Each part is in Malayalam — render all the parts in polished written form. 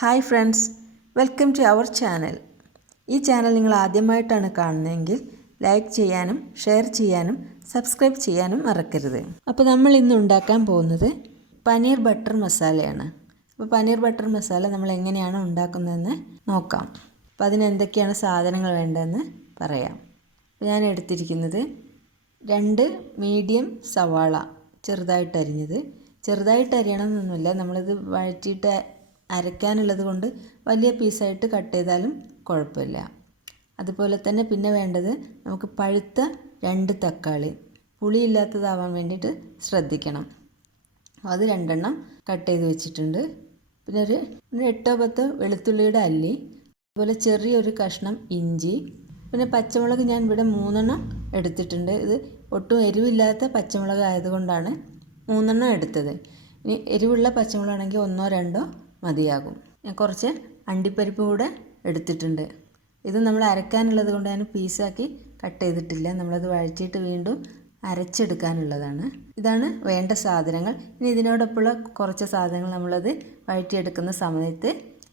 Hi friends, welcome to our channel. ഈ ചാനൽ നിങ്ങൾ ആദ്യമായിട്ടാണ് കാണുന്നതെങ്കിൽ ലൈക്ക് ചെയ്യാനും ഷെയർ ചെയ്യാനും സബ്സ്ക്രൈബ് ചെയ്യാനും മറക്കരുത്. അപ്പോൾ നമ്മൾ ഇന്ന് ഉണ്ടാക്കാൻ പോകുന്നത് പനീർ ബട്ടർ മസാലയാണ്. അപ്പോൾ പനീർ ബട്ടർ മസാല നമ്മൾ എങ്ങനെയാണ് ഉണ്ടാക്കുന്നതെന്ന് നോക്കാം. അപ്പോൾ അതിന് എന്തൊക്കെയാണ് സാധനങ്ങൾ വേണ്ടതെന്ന് പറയാം. അപ്പോൾ ഞാൻ എടുത്തിരിക്കുന്നത് 2 മീഡിയം സവാള ചെറുതായിട്ട് അരിഞ്ഞത്. ചെറുതായിട്ട് അരിയണമെന്നൊന്നുമില്ല, നമ്മളിത് വഴറ്റിയിട്ട് അരയ്ക്കാനുള്ളത് കൊണ്ട് വലിയ പീസായിട്ട് കട്ട് ചെയ്താലും കുഴപ്പമില്ല. അതുപോലെ തന്നെ പിന്നെ വേണ്ടത് നമുക്ക് പഴുത്ത 2 തക്കാളി, പുളിയില്ലാത്തതാവാൻ വേണ്ടിയിട്ട് ശ്രദ്ധിക്കണം. അത് 2 എണ്ണം കട്ട് ചെയ്ത് വെച്ചിട്ടുണ്ട്. പിന്നെ ഒരു 8-10 വെളുത്തുള്ളിയുടെ അല്ലി, അതുപോലെ ചെറിയൊരു കഷ്ണം ഇഞ്ചി, പിന്നെ പച്ചമുളക് ഞാൻ ഇവിടെ 3 എണ്ണം എടുത്തിട്ടുണ്ട്. ഇത് ഒട്ടും എരിവില്ലാത്ത പച്ചമുളക് ആയതുകൊണ്ടാണ് 3 എണ്ണം എടുത്തത്. ഇനി എരിവുള്ള പച്ചമുളകാണെങ്കിൽ 1-2 മതിയാകും. ഞാൻ കുറച്ച് അണ്ടിപ്പരിപ്പ് കൂടെ എടുത്തിട്ടുണ്ട്. ഇത് നമ്മൾ അരക്കാനുള്ളത് കൊണ്ട് ഞാൻ പീസാക്കി കട്ട് ചെയ്തിട്ടില്ല, നമ്മളത് വഴറ്റിയിട്ട് വീണ്ടും അരച്ചെടുക്കാനുള്ളതാണ്. ഇതാണ് വേണ്ട സാധനങ്ങൾ. ഇനി ഇതിനോടൊപ്പമുള്ള കുറച്ച് സാധനങ്ങൾ നമ്മളത് വഴറ്റിയെടുക്കുന്ന സമയത്ത്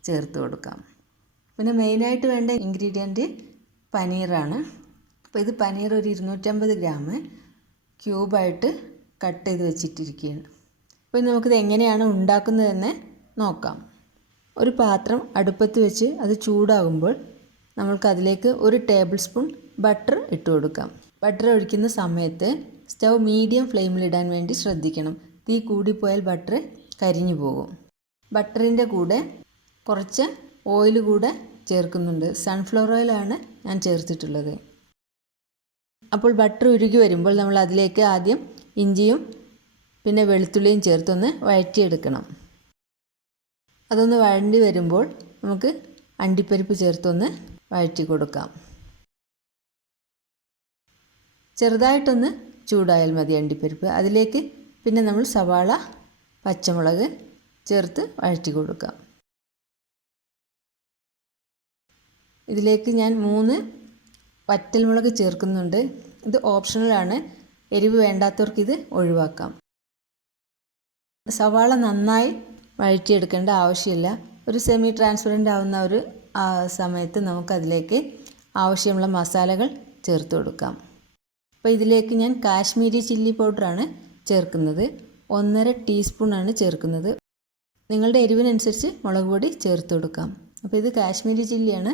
ചേർത്ത് കൊടുക്കാം. പിന്നെ മെയിനായിട്ട് വേണ്ട ഇൻഗ്രീഡിയൻറ്റ് പനീറാണ്. അപ്പോൾ ഇത് പനീർ ഒരു 250 ഗ്രാം ക്യൂബായിട്ട് കട്ട് ചെയ്ത് വെച്ചിട്ടിരിക്കുകയാണ്. അപ്പോൾ നമുക്കിത് എങ്ങനെയാണ് ഉണ്ടാക്കുന്നതെന്ന് നോക്കാം. ഒരു പാത്രം അടുപ്പത്ത് വെച്ച് അത് ചൂടാകുമ്പോൾ നമ്മൾക്കതിലേക്ക് 1 ടേബിൾ സ്പൂൺ ബട്ടർ ഇട്ട് കൊടുക്കാം. ബട്ടർ ഒഴിക്കുന്ന സമയത്ത് സ്റ്റൗ മീഡിയം ഫ്ലെയിമിലിടാൻ വേണ്ടി ശ്രദ്ധിക്കണം. തീ കൂടിപ്പോയാൽ ബട്ടർ കരിഞ്ഞു പോകും. ബട്ടറിൻ്റെ കൂടെ കുറച്ച് ഓയിൽ കൂടെ ചേർക്കുന്നുണ്ട്. സൺഫ്ലവർ ഓയിലാണ് ഞാൻ ചേർത്തിട്ടുള്ളത്. അപ്പോൾ ബട്ടർ ഉരുകി വരുമ്പോൾ നമ്മൾ അതിലേക്ക് ആദ്യം ഇഞ്ചിയും പിന്നെ വെളുത്തുള്ളിയും ചേർത്തൊന്ന് വഴറ്റിയെടുക്കണം. അതൊന്ന് വഴണ്ടി വരുമ്പോൾ നമുക്ക് അണ്ടിപ്പരിപ്പ് ചേർത്തൊന്ന് വഴറ്റി കൊടുക്കാം. ചെറുതായിട്ടൊന്ന് ചൂടായാൽ മതി അണ്ടിപ്പരിപ്പ്. അതിലേക്ക് പിന്നെ നമ്മൾ സവാള, പച്ചമുളക് ചേർത്ത് വഴറ്റി കൊടുക്കാം. ഇതിലേക്ക് ഞാൻ 3 വറ്റൽമുളക് ചേർക്കുന്നുണ്ട്. ഇത് ഓപ്ഷണലാണ്, എരിവ് വേണ്ടാത്തവർക്കിത് ഒഴിവാക്കാം. സവാള നന്നായി വഴറ്റിയെടുക്കേണ്ട ആവശ്യമില്ല. ഒരു സെമി ട്രാൻസ്പെറൻ്റ് ആവുന്ന ഒരു സമയത്ത് നമുക്കതിലേക്ക് ആവശ്യമുള്ള മസാലകൾ ചേർത്ത് കൊടുക്കാം. അപ്പോൾ ഇതിലേക്ക് ഞാൻ കാശ്മീരി ചില്ലി പൗഡറാണ് ചേർക്കുന്നത്. 1.5 ടീസ്പൂണാണ് ചേർക്കുന്നത്. നിങ്ങളുടെ എരിവിനനുസരിച്ച് മുളക് പൊടി ചേർത്ത് കൊടുക്കാം. അപ്പോൾ ഇത് കാശ്മീരി ചില്ലിയാണ്,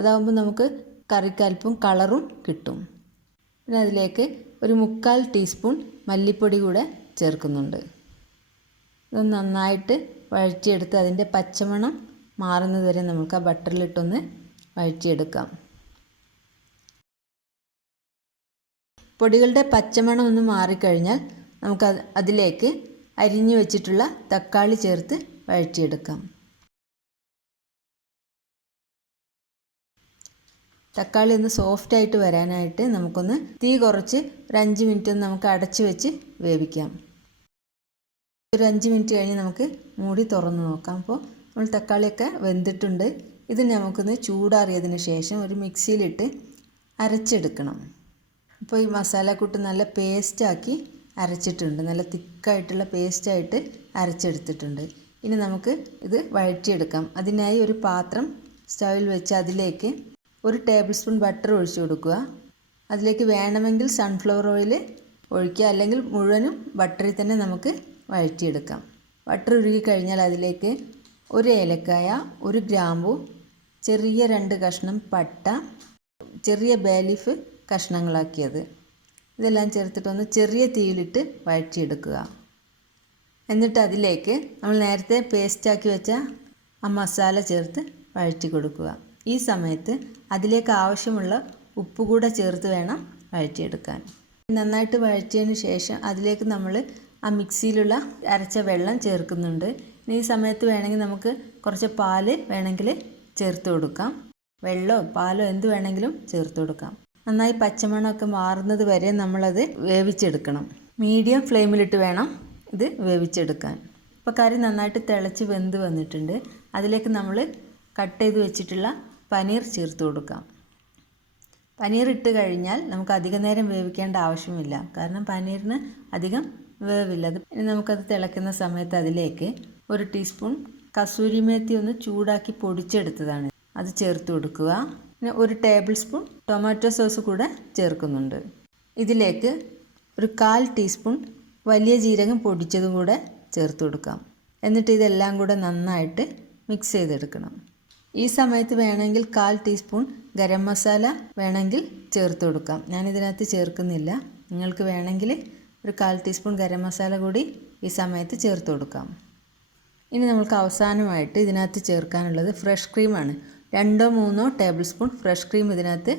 അതാകുമ്പോൾ നമുക്ക് കറിക്ക് അല്പം കളറും കിട്ടും. പിന്നെ അതിലേക്ക് ഒരു 3/4 ടീസ്പൂൺ മല്ലിപ്പൊടി കൂടെ ചേർക്കുന്നുണ്ട്. ഇത് നന്നായിട്ട് വഴറ്റിയെടുത്ത് അതിൻ്റെ പച്ചമണം മാറുന്നത് വരെ നമുക്ക് ആ ബട്ടറിലിട്ടൊന്ന് വഴറ്റിയെടുക്കാം. പൊടികളുടെ പച്ചമണം ഒന്ന് മാറിക്കഴിഞ്ഞാൽ നമുക്ക് അതിലേക്ക് അരിഞ്ഞു വെച്ചിട്ടുള്ള തക്കാളി ചേർത്ത് വഴറ്റിയെടുക്കാം. തക്കാളി ഒന്ന് സോഫ്റ്റായിട്ട് വരാനായിട്ട് നമുക്കൊന്ന് തീ കുറച്ച് ഒരു 5 മിനിറ്റ് ഒന്ന് നമുക്ക് അടച്ചു വെച്ച് വേവിക്കാം. ഒരു 5 മിനിറ്റ് കഴിഞ്ഞ് നമുക്ക് മൂടി തുറന്ന് നോക്കാം. അപ്പോൾ നമ്മൾ തക്കാളിയൊക്കെ വെന്തിട്ടുണ്ട്. ഇത് നമുക്കൊന്ന് ചൂടാറിയതിന് ശേഷം ഒരു മിക്സിയിലിട്ട് അരച്ചെടുക്കണം. അപ്പോൾ ഈ മസാലക്കൂട്ട് നല്ല പേസ്റ്റാക്കി അരച്ചിട്ടുണ്ട്, നല്ല തിക്കായിട്ടുള്ള പേസ്റ്റായിട്ട് അരച്ചെടുത്തിട്ടുണ്ട്. ഇനി നമുക്ക് ഇത് വഴറ്റിയെടുക്കാം. അതിനായി ഒരു പാത്രം സ്റ്റൗവിൽ വെച്ച് അതിലേക്ക് 1 ടേബിൾ സ്പൂൺ ബട്ടർ ഒഴിച്ചു കൊടുക്കുക. അതിലേക്ക് വേണമെങ്കിൽ സൺഫ്ലവർ ഓയിൽ ഒഴിക്കുക, അല്ലെങ്കിൽ മുഴുവനും ബട്ടറിൽ തന്നെ നമുക്ക് വഴറ്റിയെടുക്കാം. ബട്ടർ ഉരുകി കഴിഞ്ഞാൽ അതിലേക്ക് 1 ഏലക്കായ, 1 ഗ്രാമ്പു, ചെറിയ 2 കഷ്ണം പട്ട, ചെറിയ ബേ ലീഫ് കഷ്ണങ്ങളാക്കിയത്, ഇതെല്ലാം ചേർത്തിട്ടൊന്ന് ചെറിയ തീയിലിട്ട് വഴറ്റിയെടുക്കുക. എന്നിട്ട് അതിലേക്ക് നമ്മൾ നേരത്തെ പേസ്റ്റാക്കി വെച്ച ആ മസാല ചേർത്ത് വഴറ്റി കൊടുക്കുക. ഈ സമയത്ത് അതിലേക്ക് ആവശ്യമുള്ള ഉപ്പ് കൂടെ ചേർത്ത് വേണം വഴറ്റിയെടുക്കാൻ. നന്നായിട്ട് വഴറ്റിയതിന് ശേഷം അതിലേക്ക് നമ്മൾ ആ മിക്സിയിലുള്ള അരച്ച വെള്ളം ചേർക്കുന്നുണ്ട്. ഈ സമയത്ത് വേണമെങ്കിൽ നമുക്ക് കുറച്ച് പാല് വേണമെങ്കിൽ ചേർത്ത് കൊടുക്കാം. വെള്ളമോ പാലോ എന്ത് വേണമെങ്കിലും ചേർത്ത് കൊടുക്കാം. നന്നായി പച്ചമണമൊക്കെ മാറുന്നത് വരെ നമ്മളത് വേവിച്ചെടുക്കണം. മീഡിയം ഫ്ലെയിമിലിട്ട് വേണം ഇത് വേവിച്ചെടുക്കാൻ. ഇപ്പോൾ കറി നന്നായിട്ട് തിളച്ച് വെന്ത് വന്നിട്ടുണ്ട്. അതിലേക്ക് നമ്മൾ കട്ട് ചെയ്ത് വെച്ചിട്ടുള്ള പനീർ ചേർത്ത് കൊടുക്കാം. പനീർ ഇട്ട് കഴിഞ്ഞാൽ നമുക്ക് അധിക നേരം വേവിക്കേണ്ട ആവശ്യമില്ല, കാരണം പനീറിന് അധികം വേവില്ല. ഇനി നമുക്കത് തിളയ്ക്കുന്ന സമയത്ത് അതിലേക്ക് 1 ടീസ്പൂൺ കസൂരി മേത്തി ഒന്ന് ചൂടാക്കി പൊടിച്ചെടുത്തതാണ്, അത് ചേർത്ത് കൊടുക്കുക. പിന്നെ 1 ടേബിൾ സ്പൂൺ ടൊമാറ്റോ സോസ് കൂടെ ചേർക്കുന്നുണ്ട്. ഇതിലേക്ക് ഒരു 1/4 ടീസ്പൂൺ വലിയ ജീരകം പൊടിച്ചതും കൂടെ ചേർത്ത് കൊടുക്കാം. എന്നിട്ട് ഇതെല്ലാം കൂടെ നന്നായിട്ട് മിക്സ് ചെയ്തെടുക്കണം. ഈ സമയത്ത് വേണമെങ്കിൽ 1/4 ടീസ്പൂൺ ഗരം മസാല വേണമെങ്കിൽ ചേർത്ത് കൊടുക്കാം. ഞാനിതിനകത്ത് ചേർക്കുന്നില്ല. നിങ്ങൾക്ക് വേണമെങ്കിൽ ഒരു 1/4 ടീസ്പൂൺ ഗരം മസാല കൂടി ഈ സമയത്ത് ചേർത്ത് കൊടുക്കാം. ഇനി നമുക്ക് അവസാനമായിട്ട് ഇതിനകത്ത് ചേർക്കാനുള്ളത് ഫ്രഷ് ക്രീമാണ്. 2-3 ടേബിൾ സ്പൂൺ ഫ്രഷ് ക്രീം ഇതിനകത്ത്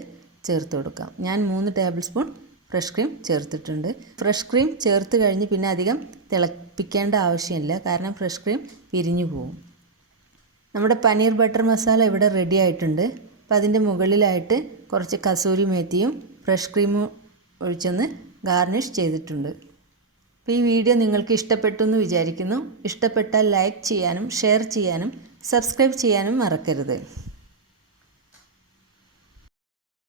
ചേർത്ത് കൊടുക്കാം. ഞാൻ 3 ടേബിൾ സ്പൂൺ ഫ്രഷ് ക്രീം ചേർത്തിട്ടുണ്ട്. ഫ്രഷ് ക്രീം ചേർത്ത് കഴിഞ്ഞ് പിന്നെ അധികം തിളപ്പിക്കേണ്ട ആവശ്യമില്ല, കാരണം ഫ്രഷ് ക്രീം പിരിഞ്ഞു പോകും. നമ്മുടെ പനീർ ബട്ടർ മസാല ഇവിടെ റെഡി ആയിട്ടുണ്ട്. അപ്പോൾ അതിൻ്റെ മുകളിലായിട്ട് കുറച്ച് കസൂരി മേത്തിയും ഫ്രഷ് ക്രീമും ഒഴിച്ചൊന്ന് ഗാർണിഷ് ചെയ്തിട്ടുണ്ട്. അപ്പോൾ ഈ വീഡിയോ നിങ്ങൾക്ക് ഇഷ്ടപ്പെട്ടു എന്ന് വിചാരിക്കുന്നു. ഇഷ്ടപ്പെട്ടാൽ ലൈക്ക് ചെയ്യാനും ഷെയർ ചെയ്യാനും സബ്സ്ക്രൈബ് ചെയ്യാനും മറക്കരുത്.